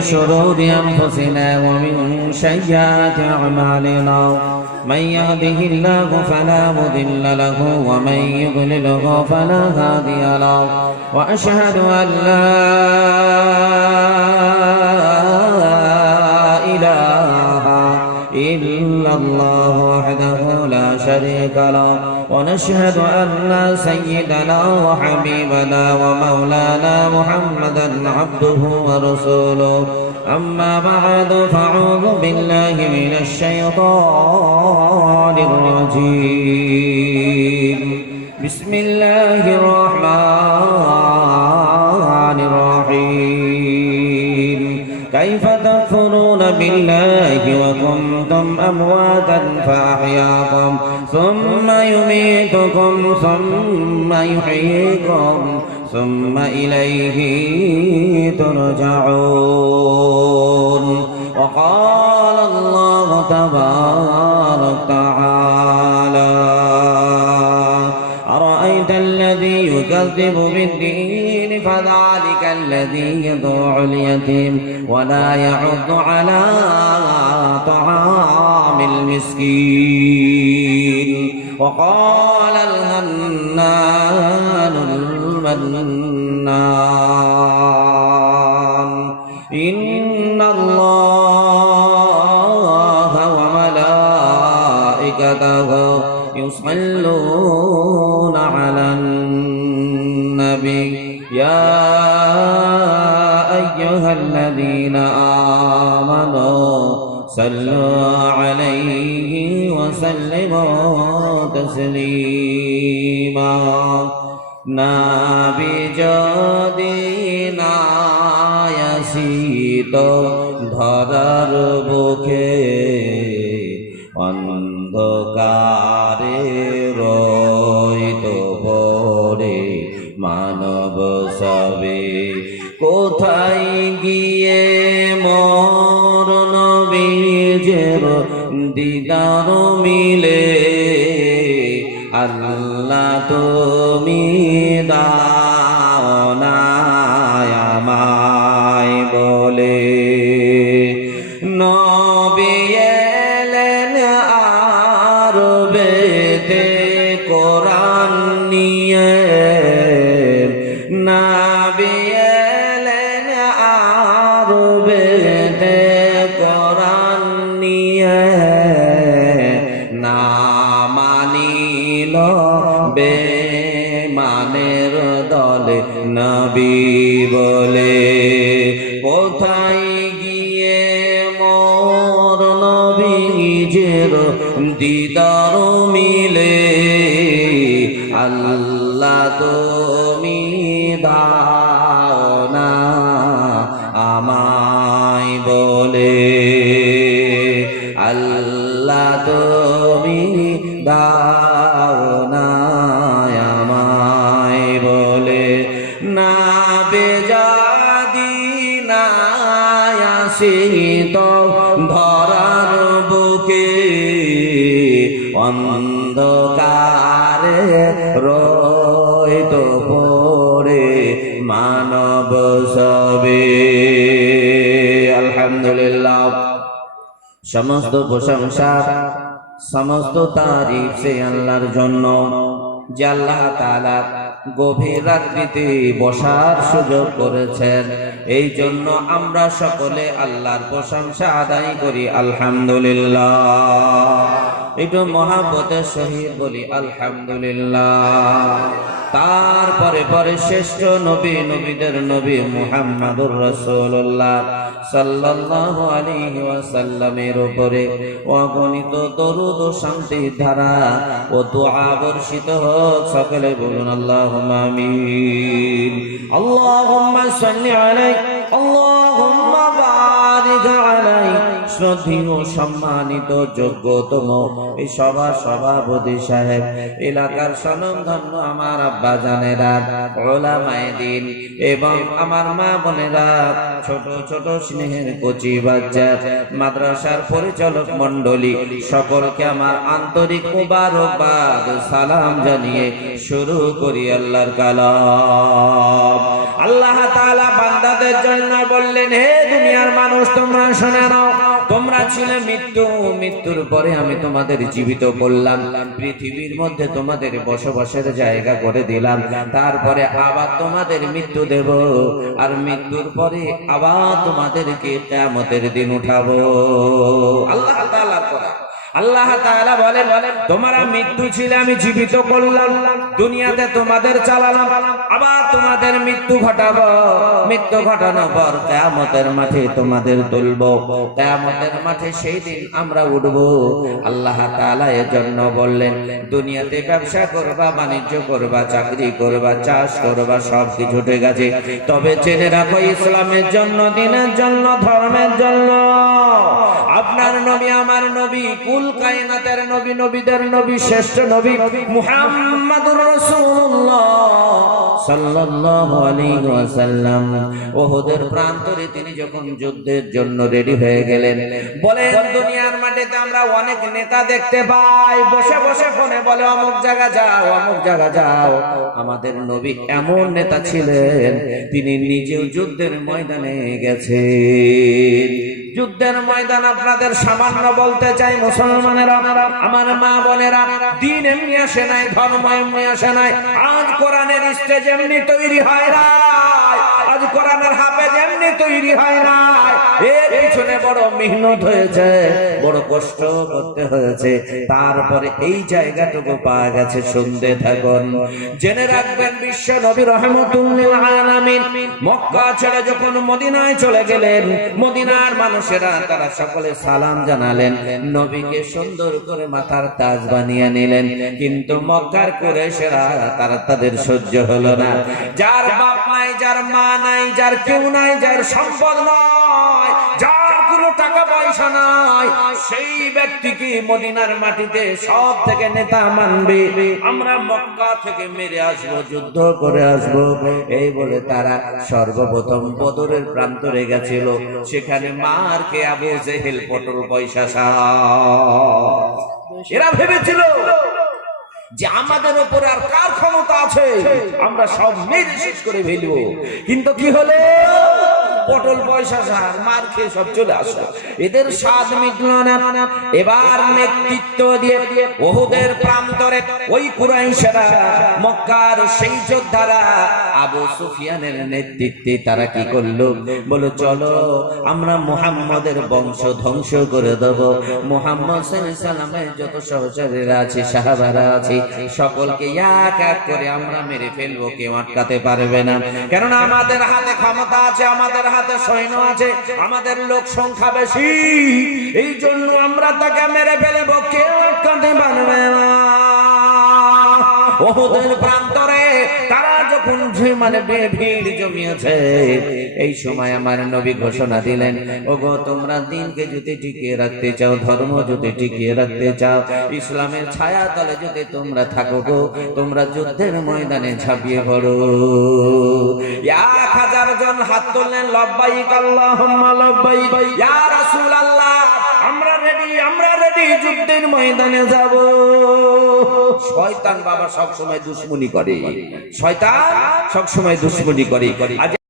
شرور أنفسنا ومن سيئات أعمالنا من يهده الله فلا مضل له ومن يضلله فلا هادي له وأشهد أن لا إله إلا الله وحده لا شريك له ونشهد أن سيدنا وحبيبنا ومولانا محمدا عبده ورسوله أما بعد فأعوذ بالله من الشيطان الرجيم بسم الله الرحمن الرحيم كيف تكفرون بالله وكنتم أمواتا فأحياكم ثم يميتكم ثم يحييكم ثم إليه ترجعون وقال الله تبارك وتعالى أرأيت الذي يكذب بالدين فذلك الذي يدعو اليتيم ولا يحض على طعام المسكين وقال الهنان المنان إن الله وملائكته يصلون على النبي يا أيها الذين آمنوا صلوا عليه وسلموا تسليما نبي যদি না আসিত ধরার বুকে অন্ধকারে রইত পড়ে মানব সবে কোথায় গিয়ে মোর নবীর দিদার মিলে আল্লাহ তুমি দাও না আমায় বলে নবী এলেন আরবেতে কোরআন নিয়ে নবী এলেন আরবেতে কোরআন নিয়ে না মানিল বেমানের দলে নবী বলে কোথায় গিয়ে মোর নবীর দিদার মিলে আল্লাহ তুমি দাও না আমায় বলে আল্লাহ তুমি দাও না আমায় বলে না বেজাদি না আসিত ধরার বুকে অন্ধকারে রইত পড়ে মানব সবে আলহামদুলিল্লাহ সমস্ত প্রশংসা সমস্ত তারিফ সে আল্লাহর জন্য যে আল্লাহ তাআলা গভীর রাত্রিতে বসার সুযোগ করেছেন এই জন্য আমরা সকলে আল্লাহর প্রশংসা আদায় করি আলহামদুলিল্লাহ একটু মহব্বতের সহিত বলি আলহামদুলিল্লাহ তারপরে পরে শ্রেষ্ঠ নবী নবীদের নবী মুহাম্মদুর রাসূলুল্লাহ সাল্লাল্লাহু আলাইহি ওয়াসাল্লামের উপরে অগণিত দরুদ ও শান্তির ধারা ও দোয়া বর্ষিত হোক সকলে বলুন আল্লাহুম্মা আমিন আল্লাহুম্মা সাল্লি আলাইহি আল্লাহুম্মা বারিক আলাইহি শ্রদ্ধেয় সম্মানিত যোগ্যতম এই সভাপতি সাহেব এলাকার স্বনামধন্য আমার আব্বা জানেরা উলামায়ে দ্বীন এবং আমার মা বোনেরা ছোট ছোট স্নেহের কচি বাচ্চা মাদ্রাসার পরিচালক মণ্ডলী সকলকে আমার আন্তরিক মুবারকবাদ সালাম জানিয়ে শুরু করি আল্লাহর কালাম। আল্লাহ তাআলা বান্দা তাদের জন্য বললেন, হে দুনিয়ার মানুষ, তোমরা শুনে নাও, তোমরা ছিলে মৃত্যুর পরে আমি তোমাদের জীবিত করলাম, পৃথিবীর মধ্যে তোমাদের বসবাসের জায়গা করে দিলাম, তারপরে আবার তোমাদের মৃত্যু দেব, আর মৃত্যুর পরে আবার তোমাদেরকে কিয়ামতের দিন উঠাবো। আল্লাহ তাআলার কথা। আল্লাহ তাআলা বলেন, তোমরা মৃত্যু ছিলে আমি জীবিত করলাম, দুনিয়াতে তোমাদের চালালাম, আবার তোমাদের মৃত্যু ঘটাবো, মৃত্যু ঘটানোর পর কিয়ামতের মাঠে তোমাদের তুলবো, কিয়ামতের মাঠে সেই দিন আমরা উঠবো। আল্লাহ তাআলা এর জন্য বললেন, দুনিয়াতে ব্যবসা করবা, বাণিজ্য করবা, চাকরি করবা, চাষ করবা, সব কিছু ঠিক আছে, তবে জেনে রাখো ইসলামের জন্য, দ্বীনের জন্য, ধর্মের জন্য আপনার নবী আমার নবী, কুল কায়নাতের নবী, নবীদের নবী, শ্রেষ্ঠ নবী মুহাম্মাদুর রাসূলুল্লাহ সাল্লাল্লাহু আলাইহি ওয়াসাল্লাম উহুদের প্রান্তরে তিনি যখন যুদ্ধের জন্য রেডি হয়ে গেলেন, বলেন দুনিয়ার মাটিতে আমরা অনেক নেতা দেখতে পাই, বসে বসে ফোনে বলে অমুক জায়গা যাও, অমুক জায়গা যাও। আমাদের নবী এমন নেতা ছিলেন, তিনি নিজেও যুদ্ধের ময়দানে গেছেন। যুদ্ধের ময়দান আপনাদের সামান্য বলতে চাই মুসলমানেরা, আমার মা বোনেরা, দিন এমনি আসে নাই, ধর্ম এমনি আসে নাই। আজ কোরআনের স্টেজ এমনি তৈরি হয় না, আজ কোরআনের হাফেজ এমনি তৈরি হয় না, এর পিছনে বড় মেহনত হয়েছে, বড় কষ্ট করতে হয়েছে, তারপরে এই জায়গাটুকু পাওয়া গেছে। শুনতে থাকুন, জেনে রাখবেন বিশ্ব নবী রাহমাতুল লিল আলামিন মক্কা ছেড়ে যখন মদিনায় চলে গেলেন, মদিনার মানুষেরা তারা সকলে সালাম জানালেন, নবীকে সুন্দর করে মাথার তাজ বানিয়ে নিলেন, কিন্তু মক্কার কুরাইশরা তারা তাদের সহ্য হলো না। যার বাপ নাই, যার মা নাই, যার কেউ নাই, যার সম্পদ নয়, যার কোনো টাকা পয়সা নাই, সেই ব্যক্তিকে মদিনার মাটিতে সব থেকে নেতা মানবে, আমরা মক্কা থেকে মেরে আসবো, যুদ্ধ করে আসবো, এই বলে তারা সর্বপ্রথম বদরের প্রান্তরে গেছিল। সেখানে মার কে আবু জেহেল পটল পয়সা এরা ভেবেছিল যে আমাদের উপরে আর কার ক্ষমতা আছে, আমরা সব মেরে শেষ করে ফেলবো। কিন্তু কি হলো, পটল পয়সা সার মার খেয়ে সব চলে আসলো, এদের স্বাদ মিটল না। এবার নেতৃত্ব দিয়ে উহুদের প্রান্তরে ওই কুরাইশরা, মক্কার সেই যোদ্ধারা আবু সুফিয়ানের নেতৃত্বে তারা কি করলো, বলো চলো আমরা মুহাম্মদের বংশ ধ্বংস করে দেব, মুহাম্মদ সাল্লাল্লাহু আলাইহি সাল্লামের যত সহচরেরা আছে, সাহাবারা আছে, সকলকে এক এক করে আমরা মেরে ফেলবো, কেউ আটকাতে পারবে না, কেননা আমাদের হাতে ক্ষমতা আছে, আমাদের হাতে সৈন্য আছে, আমাদের লোক সংখ্যা বেশি, এই জন্য আমরা তাকে মেরে ফেলবো, কেউ আটকাতে পারবে না। উহুদের প্রান্তরে তারা যখন ভিড় জমিয়েছে, এই সময় আমার নবী ঘোষণা দিলেন, ওগো তোমরা দিনকে যদি টিকিয়ে রাখতে চাও, ধর্ম যদি টিকিয়ে রাখতে চাও, ইসলামের ছায়া তলে যদি তোমরা থাকো গো, তোমরা যুদ্ধের ময়দানে ঝাঁপিয়ে পড়ো। 1000 জন হাত তুললেন, লব্বাইক আল্লাহুম্মা লব্বাইক, ইয়া রাসূলুল্লাহ আমরা রেডি, আমরা রেডি, যুদ্ধের ময়দানে যাব। শয়তান বাবা সব সময় দুশমনি করে, শয়তান সব সময় দুশমনি করে।